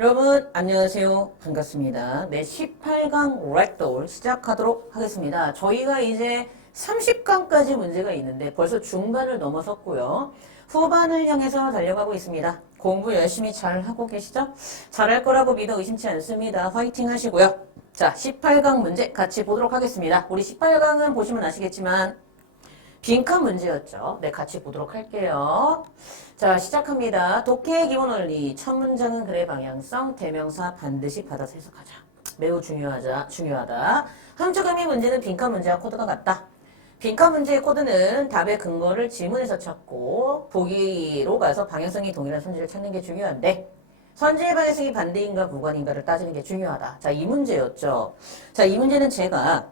여러분 안녕하세요. 반갑습니다. 네, 18강 렉돌 시작하도록 하겠습니다. 저희가 이제 30강까지 문제가 있는데 벌써 중반을 넘어섰고요. 후반을 향해서 달려가고 있습니다. 공부 열심히 잘 하고 계시죠? 잘할 거라고 믿어 의심치 않습니다. 화이팅 하시고요. 자, 18강 문제 같이 보도록 하겠습니다. 우리 18강은 보시면 아시겠지만 빈칸 문제였죠. 네, 같이 보도록 할게요. 자, 시작합니다. 독해의 기본 원리. 첫 문장은 글의 방향성, 대명사 반드시 받아서 해석하자. 매우 중요하다. 함축 의미 문제는 빈칸 문제와 코드가 같다. 빈칸 문제의 코드는 답의 근거를 지문에서 찾고 보기로 가서 방향성이 동일한 선지를 찾는 게 중요한데 선지의 방향성이 반대인가 무관인가를 따지는 게 중요하다. 자, 이 문제였죠. 자, 이 문제는 제가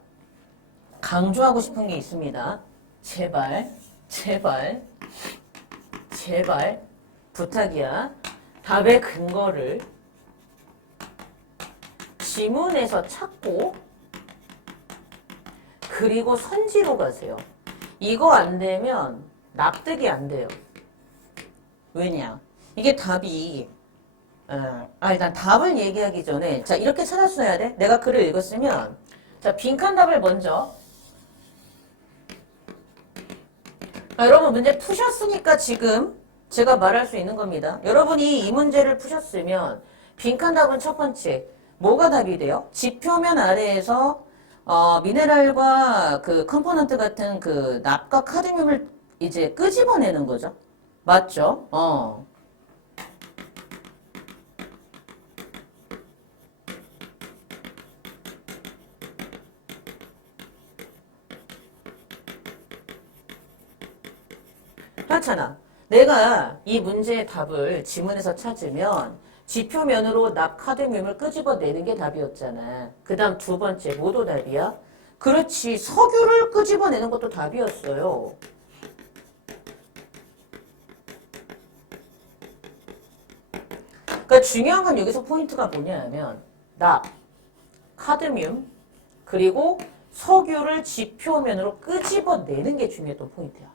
강조하고 싶은 게 있습니다. 제발 부탁이야. 답의 근거를 지문에서 찾고 그리고 선지로 가세요. 이거 안 되면 납득이 안 돼요. 왜냐? 이게 답이 일단 답을 얘기하기 전에 자 이렇게 찾았어야 돼. 내가 글을 읽었으면 자 빈칸 답을 먼저 여러분 문제 푸셨으니까 지금 제가 말할 수 있는 겁니다. 여러분이 이 문제를 푸셨으면 빈칸 답은 첫 번째 뭐가 답이 돼요? 지표면 아래에서 미네랄과 그 컴포넌트 같은 그 납과 카드뮴을 이제 끄집어내는 거죠. 맞죠? 그렇잖아. 내가 이 문제의 답을 지문에서 찾으면 지표면으로 납 카드뮴을 끄집어내는 게 답이었잖아. 그 다음 두 번째 뭐도 답이야? 그렇지. 석유를 끄집어내는 것도 답이었어요. 그러니까 중요한 건 여기서 포인트가 뭐냐면 납, 카드뮴, 그리고 석유를 지표면으로 끄집어내는 게 중요했던 포인트야.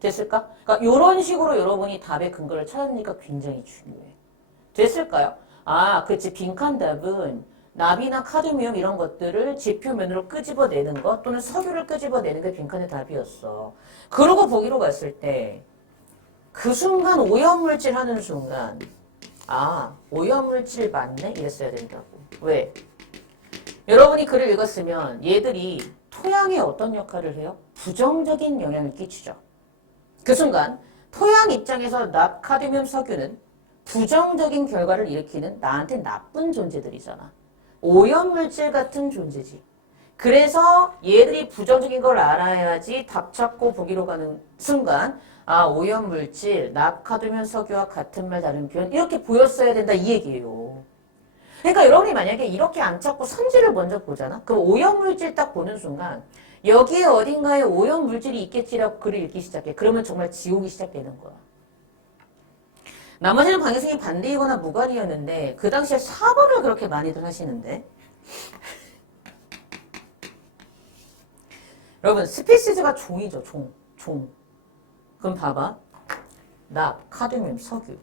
됐을까? 그러니까 이런 식으로 여러분이 답의 근거를 찾으니까 굉장히 중요해. 됐을까요? 그치. 빈칸 답은 납이나 카드뮴 이런 것들을 지표면으로 끄집어내는 것 또는 석유를 끄집어내는 게 빈칸의 답이었어. 그러고 보기로 갔을 때 그 순간 오염물질 하는 순간 오염물질 맞네? 이랬어야 된다고. 왜? 여러분이 글을 읽었으면 얘들이 토양에 어떤 역할을 해요? 부정적인 영향을 끼치죠. 그 순간 토양 입장에서 납, 카드뮴, 석유는 부정적인 결과를 일으키는 나한테 나쁜 존재들이잖아. 오염물질 같은 존재지. 그래서 얘들이 부정적인 걸 알아야지 답 찾고 보기로 가는 순간 오염물질, 납, 카드뮴, 석유와 같은 말 다른 표현 이렇게 보였어야 된다 이 얘기예요. 그러니까 여러분이 만약에 이렇게 안 찾고 선지를 먼저 보잖아. 그럼 오염물질 딱 보는 순간 여기에 어딘가에 오염물질이 있겠지라고 글을 읽기 시작해. 그러면 정말 지옥이 시작되는 거야. 나머지는 방향성이 반대이거나 무관이었는데 그 당시에 4번을 그렇게 많이들 하시는데 여러분 스피시즈가 종이죠. 종. 그럼 봐봐. 납, 카드뮴, 석유.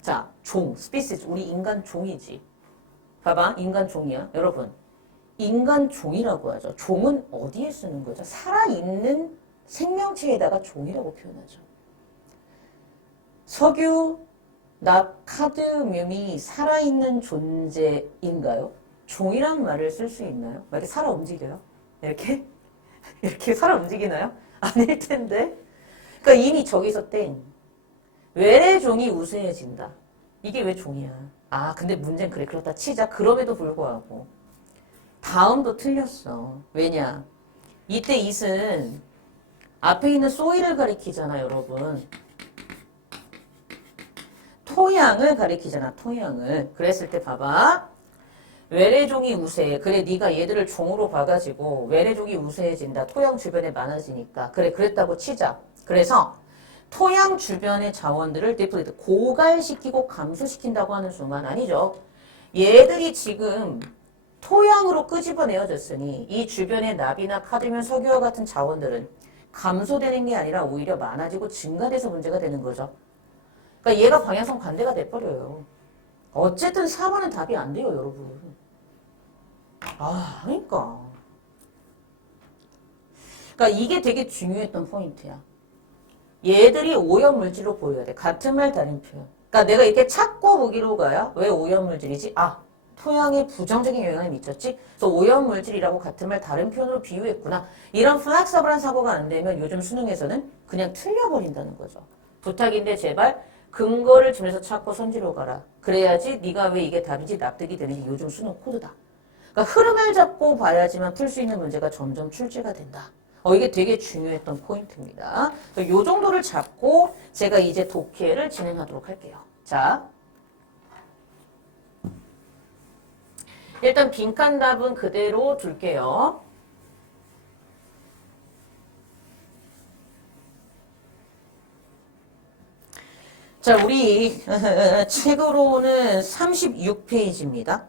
자, 스피시즈. 우리 인간 종이지. 봐봐. 인간 종이야. 여러분. 인간 종이라고 하죠. 종은 어디에 쓰는 거죠? 살아있는 생명체에다가 종이라고 표현하죠. 석유, 납, 카드뮴이 살아있는 존재인가요? 종이란 말을 쓸 수 있나요? 막 이렇게 살아 움직여요? 이렇게? 이렇게 살아 움직이나요? 아닐 텐데. 그러니까 이미 저기서 외래종이 우세해진다. 이게 왜 종이야? 근데 문제는 그래. 그렇다 치자. 그럼에도 불구하고. 다음도 틀렸어. 왜냐? 이때 it은 앞에 있는 soil을 가리키잖아, 여러분. 토양을 가리키잖아, 토양을. 그랬을 때 봐봐. 외래종이 우세해. 그래, 네가 얘들을 종으로 봐가지고 외래종이 우세해진다. 토양 주변에 많아지니까. 그래, 그랬다고 치자. 그래서 토양 주변의 자원들을 디플리트, 고갈시키고 감소시킨다고 하는 순간 아니죠. 얘들이 지금 토양으로 끄집어내어졌으니 이 주변의 납이나 카드뮴, 석유와 같은 자원들은 감소되는 게 아니라 오히려 많아지고 증가돼서 문제가 되는 거죠. 그러니까 얘가 방향성 반대가 돼버려요. 어쨌든 4번은 답이 안 돼요, 여러분. 아, 그러니까 이게 되게 중요했던 포인트야. 얘들이 오염물질로 보여야 돼. 같은 말 다른 표현. 그러니까 내가 이렇게 찾고 보기로 가야 왜 오염물질이지? 아, 토양에 부정적인 영향을 미쳤지? 그래서 오염물질이라고 같은 말 다른 표현으로 비유했구나. 이런 플렉서블한 사고가 안 되면 요즘 수능에서는 그냥 틀려버린다는 거죠. 부탁인데 제발 근거를 주면서 찾고 선지로 가라. 그래야지 네가 왜 이게 답인지 납득이 되는지 요즘 수능 코드다. 그러니까 흐름을 잡고 봐야지만 풀 수 있는 문제가 점점 출제가 된다. 이게 되게 중요했던 포인트입니다. 이 정도를 잡고 제가 이제 독해를 진행하도록 할게요. 자, 일단 빈칸 답은 그대로 둘게요. 자, 우리 책으로는 36페이지입니다.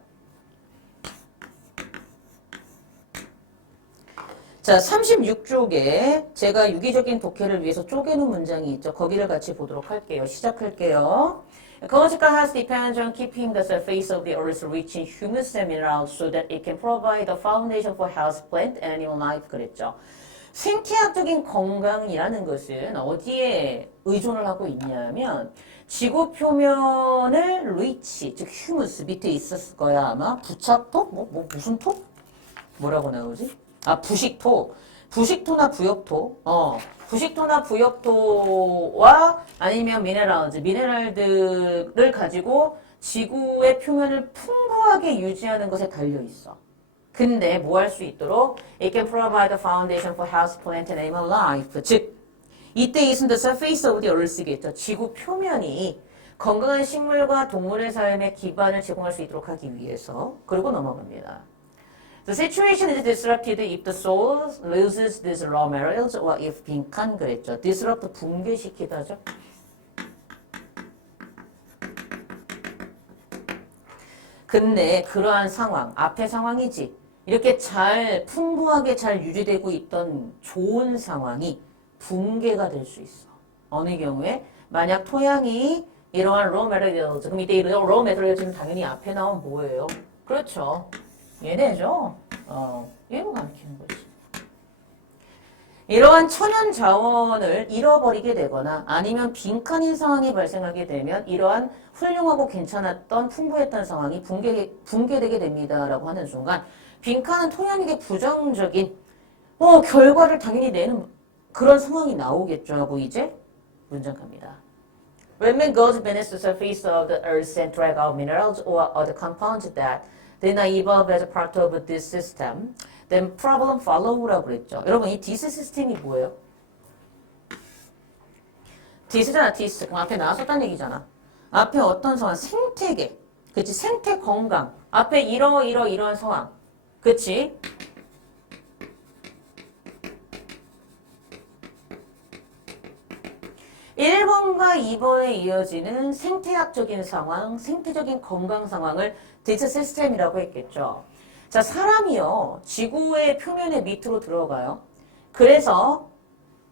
자, 36쪽에 제가 유기적인 독해를 위해서 쪼개는 문장이 있죠. 거기를 같이 보도록 할게요. 시작할게요. Ecological health depends on keeping the surface of the earth rich in humus and minerals so that it can provide the foundation for health, plant, and animal life. 그랬죠. 생태학적인 건강이라는 것은 어디에 의존을 하고 있냐면 지구 표면을 rich, 즉 humus 밑에 있었을 거야 아마. 부착토? 무슨 토? 뭐라고 나오지? 아, 부식토. 부식토나 부엽토. 부식토나 부엽토와 아니면 미네랄들을 가지고 지구의 표면을 풍부하게 유지하는 것에 달려 있어. 근데 뭐 할 수 있도록 it can provide the foundation for health, plant, and animal life. 즉, 이때 있은 the surface of the earth겠죠. 지구 표면이 건강한 식물과 동물의 삶의 기반을 제공할 수 있도록 하기 위해서. 그리고 넘어갑니다. The situation is disrupted if the soil loses these raw materials or if 빈칸 그랬죠. disrupt 붕괴시키다죠. 근데 그러한 상황, 앞의 상황이지. 이렇게 잘 풍부하게 잘 유지되고 있던 좋은 상황이 붕괴가 될 수 있어. 어느 경우에 만약 토양이 이러한 raw materials, 그럼 이때 이런 raw materials는 당연히 앞에 나온 뭐예요? 그렇죠. 얘네죠. 얘로 가리키는 거지. 이러한 천연 자원을 잃어버리게 되거나 아니면 빈칸인 상황이 발생하게 되면 이러한 훌륭하고 괜찮았던 풍부했던 상황이 붕괴되게 됩니다라고 하는 순간 빈칸은 토양에게 부정적인 결과를 당연히 내는 그런 상황이 나오겠죠 하고 이제 문장 갑니다. When man goes beneath the surface of the earth and drag out minerals or other compounds that did not evolve as a part of this system, then problem follow라고 그랬죠. 여러분 이 this 시스템이 뭐예요? this잖아, this. 그럼 앞에 나왔었다는 얘기잖아. 앞에 어떤 상황? 생태계. 그치? 생태 건강. 앞에 이러한 상황. 그치? (1번과) (2번에) 이어지는 생태학적인 상황, 생태적인 건강 상황을 this system이라고 했겠죠. 자, 사람이요, 지구의 표면의 밑으로 들어가요. 그래서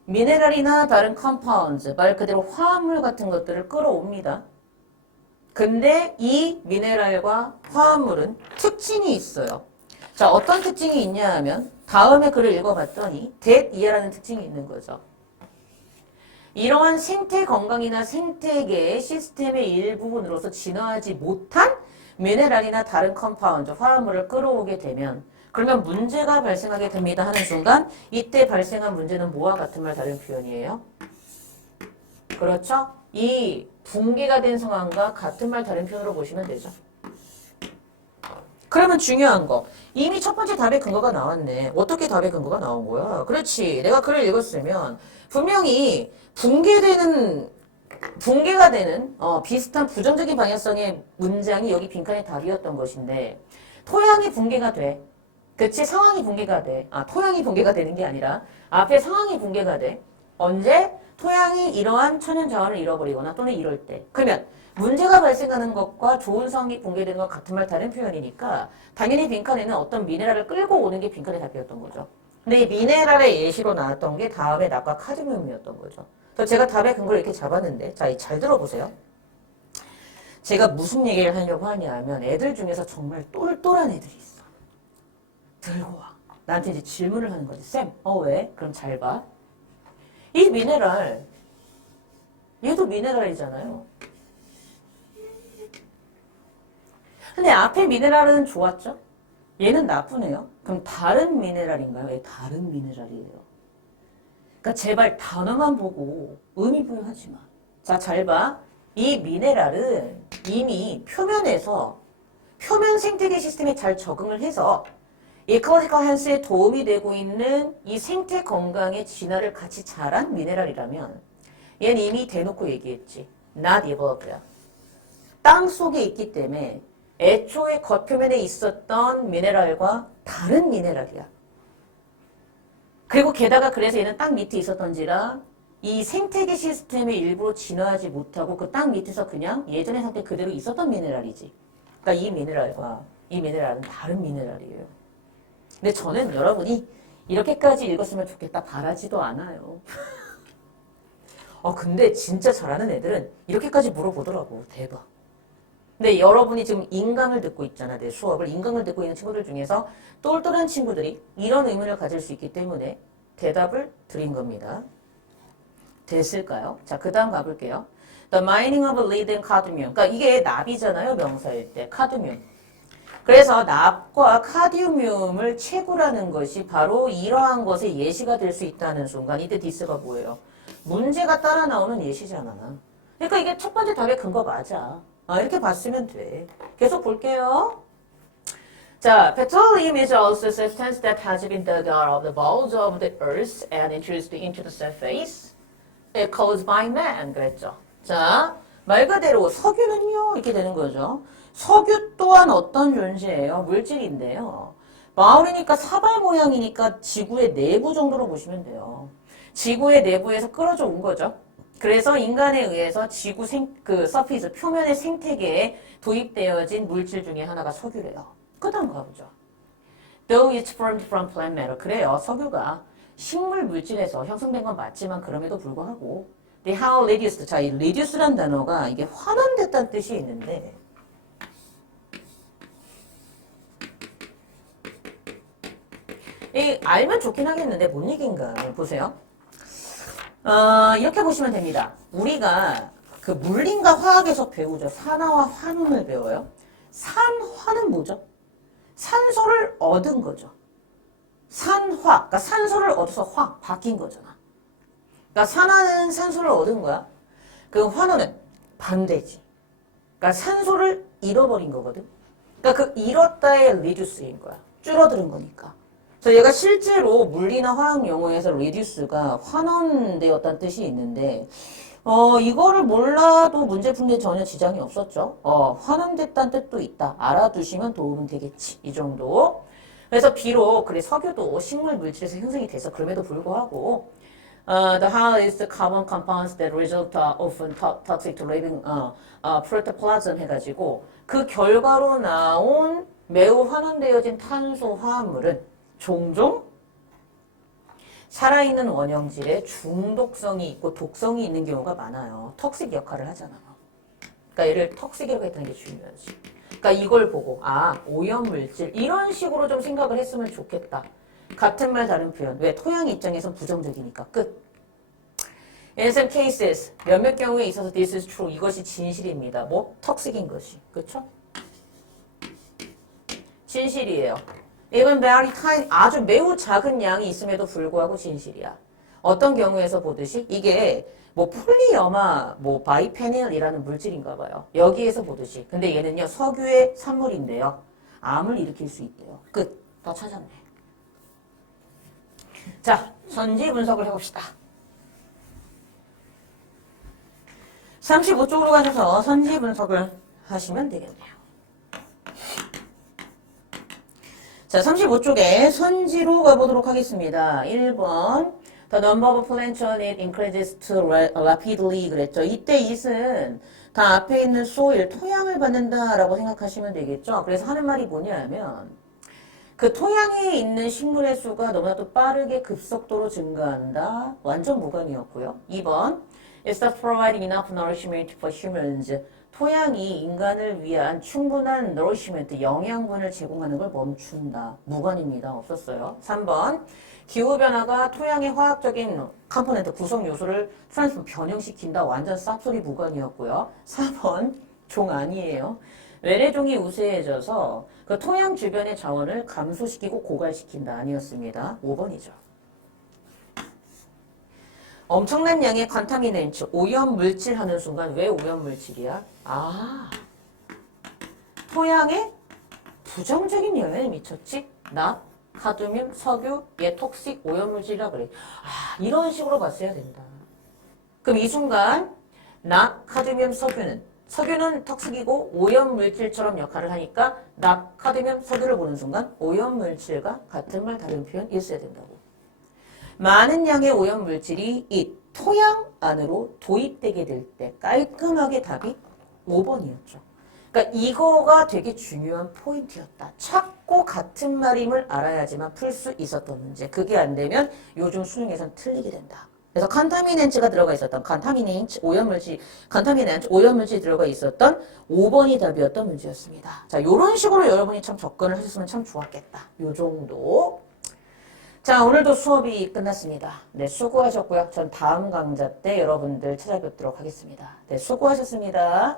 미네랄이나 다른 컴파운드, 말 그대로 화합물 같은 것들을 끌어옵니다. 근데 이 미네랄과 화합물은 특징이 있어요. 자, 어떤 특징이 있냐 하면 다음에 글을 읽어봤더니 that 이하라는 특징이 있는 거죠. 이러한 생태 건강이나 생태계의 시스템의 일부분으로서 진화하지 못한 미네랄이나 다른 컴파운드, 화합물을 끌어오게 되면 그러면 문제가 발생하게 됩니다 하는 순간 이때 발생한 문제는 뭐와 같은 말 다른 표현이에요? 그렇죠? 이 붕괴가 된 상황과 같은 말 다른 표현으로 보시면 되죠. 그러면 중요한 거. 이미 첫 번째 답의 근거가 나왔네. 어떻게 답의 근거가 나온 거야? 그렇지. 내가 글을 읽었으면 분명히 붕괴가 되는 비슷한 부정적인 방향성의 문장이 여기 빈칸의 답이었던 것인데 토양이 붕괴가 돼. 그치? 상황이 붕괴가 돼. 토양이 붕괴가 되는 게 아니라 앞에 상황이 붕괴가 돼. 언제? 토양이 이러한 천연 자원을 잃어버리거나 또는 이럴 때. 그러면 문제가 발생하는 것과 좋은 상황이 붕괴되는 것 같은 말 다른 표현이니까 당연히 빈칸에는 어떤 미네랄을 끌고 오는 게 빈칸의 답이었던 거죠. 근데 이 미네랄의 예시로 나왔던 게 다음에 납과 카드뮴이었던 거죠. 그래서 제가 답의 근거를 이렇게 잡았는데 자, 잘 들어보세요. 제가 무슨 얘기를 하려고 하냐면 애들 중에서 정말 똘똘한 애들이 있어. 들고 와. 나한테 이제 질문을 하는 거지. 쌤, 왜? 그럼 잘 봐. 이 미네랄, 얘도 미네랄이잖아요. 근데 앞에 미네랄은 좋았죠? 얘는 나쁘네요. 그럼 다른 미네랄인가요? 얘 다른 미네랄이에요. 그러니까 제발 단어만 보고 의미 부여하지 마. 자, 잘 봐. 이 미네랄은 이미 표면에서 표면 생태계 시스템에 잘 적응을 해서 이컬리컬 헬스에 도움이 되고 있는 이 생태 건강의 진화를 같이 잘한 미네랄이라면 얘는 이미 대놓고 얘기했지. Not evolved야. 땅 속에 있기 때문에 애초에 겉표면에 있었던 미네랄과 다른 미네랄이야. 그리고 게다가 그래서 얘는 땅 밑에 있었던지라 이 생태계 시스템의 일부로 진화하지 못하고 그 땅 밑에서 그냥 예전의 상태 그대로 있었던 미네랄이지. 그러니까 이 미네랄과 이 미네랄은 다른 미네랄이에요. 근데 저는 여러분이 이렇게까지 읽었으면 좋겠다 바라지도 않아요. 근데 진짜 잘하는 애들은 이렇게까지 물어보더라고. 대박. 근데 여러분이 지금 인강을 듣고 있잖아. 내 수업을. 인강을 듣고 있는 친구들 중에서 똘똘한 친구들이 이런 의문을 가질 수 있기 때문에 대답을 드린 겁니다. 됐을까요? 자, 그 다음 가볼게요. The mining of lead and cadmium. 그러니까 이게 납이잖아요. 명사일 때. 카드뮴. 그래서 납과 카드뮴을 채굴하는 것이 바로 이러한 것의 예시가 될 수 있다는 순간 이때 디스가 뭐예요? 문제가 따라 나오는 예시잖아. 그러니까 이게 첫 번째 답의 근거 맞아. 이렇게 봤으면 돼. 계속 볼게요. 자, petroleum is also a substance that has been dug out of the bowels of the earth and introduced into the surface. It caused by man. 그랬죠. 자, 말 그대로 석유는요 이렇게 되는 거죠. 석유 또한 어떤 존재예요? 물질인데요. 바울이니까 사발 모양이니까 지구의 내부 정도로 보시면 돼요. 지구의 내부에서 끌어져 온 거죠. 그래서 인간에 의해서 지구 서피스, 표면의 생태계에 도입되어진 물질 중에 하나가 석유래요. 그 다음 가보죠. Though it's formed from plant matter. 그래요. 석유가 식물 물질에서 형성된 건 맞지만 그럼에도 불구하고 they how reduced. 자, 이 reduce란 단어가 이게 환원됐다는 뜻이 있는데 알면 좋긴 하겠는데 뭔 얘기인가 보세요. 이렇게 보시면 됩니다. 우리가 그 물리과 화학에서 배우죠. 산화와 환원을 배워요. 산화는 뭐죠? 산소를 얻은 거죠. 산화, 그러니까 산소를 얻어서 바뀐 거잖아. 그러니까 산화는 산소를 얻은 거야. 그 환원은 반대지. 그러니까 산소를 잃어버린 거거든. 그러니까 그 잃었다의 reduce인 거야. 줄어드는 거니까. 그래서 얘가 실제로 물리나 화학 용어에서 reduce가 환원되었다는 뜻이 있는데 이거를 몰라도 문제 푸는 데 전혀 지장이 없었죠. 환원됐다는 뜻도 있다. 알아두시면 도움은 되겠지. 이 정도. 그래서 비록 그래 석유도 식물 물질에서 형성이 돼서 그럼에도 불구하고 the highest carbon compounds that result often toxic to living protoplasm 해가지고 그 결과로 나온 매우 환원되어진 탄소 화합물은 종종 살아있는 원형질에 중독성이 있고 독성이 있는 경우가 많아요. 톡식 역할을 하잖아. 그러니까 얘를 톡식이라고 했다는 게 중요하지. 그러니까 이걸 보고 오염물질 이런 식으로 좀 생각을 했으면 좋겠다. 같은 말 다른 표현. 왜? 토양 입장에서 부정적이니까. 끝. In some cases, 몇몇 경우에 있어서 this is true. 이것이 진실입니다. 뭐? 톡식인 것이. 그쵸? 진실이에요. Even very tiny, 아주 매우 작은 양이 있음에도 불구하고 진실이야. 어떤 경우에서 보듯이 이게 뭐 폴리어마, 뭐 바이페닐이라는 물질인가 봐요. 여기에서 보듯이. 근데 얘는요 석유의 산물인데요. 암을 일으킬 수 있대요. 끝. 더 찾았네. 자, 선지 분석을 해봅시다. 35쪽으로 가셔서 선지 분석을 하시면 되겠네요. 자, 35쪽에 선지로 가보도록 하겠습니다. 1번 The number of plants on it increases too rapidly 그랬죠. 이때 it은 다 앞에 있는 soil, 토양을 받는다라고 생각하시면 되겠죠. 그래서 하는 말이 뭐냐면 그 토양에 있는 식물의 수가 너무나도 빠르게 급속도로 증가한다. 완전 무관이었고요. 2번 It starts providing enough nourishment for humans 토양이 인간을 위한 충분한 nourishment, 영양분을 제공하는 걸 멈춘다. 무관입니다. 없었어요. 3번. 기후변화가 토양의 화학적인 컴포넌트, 구성 요소를 변형시킨다. 완전 쌉소리 무관이었고요. 4번. 종 아니에요. 외래종이 우세해져서 그 토양 주변의 자원을 감소시키고 고갈시킨다. 아니었습니다. 5번이죠. 엄청난 양의 컨타미넨트, 오염물질 하는 순간 왜 오염물질이야? 아, 토양에 부정적인 영향을 미쳤지? 나, 카드뮴, 석유, 얘 톡식 오염물질이라 그래. 아, 이런 식으로 봤어야 된다. 그럼 이 순간 나, 카드뮴, 석유는 톡식이고 오염물질처럼 역할을 하니까 나, 카드뮴, 석유를 보는 순간 오염물질과 같은 말 다른 표현 있어야 된다고. 많은 양의 오염물질이 이 토양 안으로 도입되게 될 때 깔끔하게 답이 5번이었죠. 그러니까 이거가 되게 중요한 포인트였다. 찾고 같은 말임을 알아야지만 풀 수 있었던 문제. 그게 안 되면 요즘 수능에선 틀리게 된다. 그래서 컨타미넨트가 들어가 있었던 오염물질 들어가 있었던 5번이 답이었던 문제였습니다. 자, 요런 식으로 여러분이 참 접근을 하셨으면 참 좋았겠다. 요 정도. 자, 오늘도 수업이 끝났습니다. 네, 수고하셨고요. 전 다음 강좌 때 여러분들 찾아뵙도록 하겠습니다. 네, 수고하셨습니다.